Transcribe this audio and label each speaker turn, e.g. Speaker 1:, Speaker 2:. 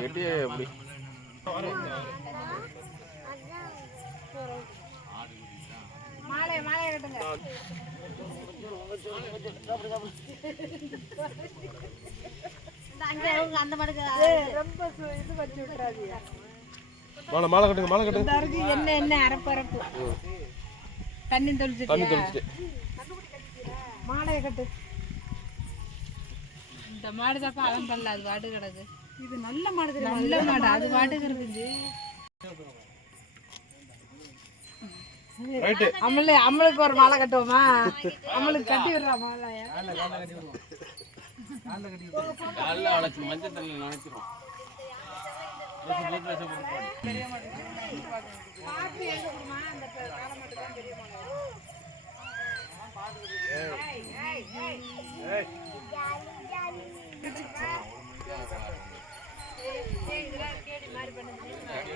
Speaker 1: எட்டி எப்படி?
Speaker 2: மாலை மாலை கட்டுங்க. இந்த அங்க அவங்க அந்த மாட்டுக்கு ரொம்ப சு- இது வச்சு விட்டுறாதீங்க.
Speaker 1: மாலை மாலை கட்டுங்க மாலை கட்டுங்க.
Speaker 2: என்ன என்ன அரப்பரப்பு? தண்ணி
Speaker 1: தண்ணி
Speaker 2: தெளிச்சுட்டு. மாலையை கட்டு. இந்த மாடு தாப்பா அவன் பண்ணல அது வாட்டு கிடக்கு. இது நல்ல மாடு நல்ல மாடு. அது வாட்டுக்கு இருக்குது அம்மளு அம்மளுக்கு ஒரு மாலை கட்டுவோமா? அம்மளுக்கு கட்டி விடுறா
Speaker 1: இதெல்லாம் நினைச்சிரும்
Speaker 2: மாதிரி பண்ணுது.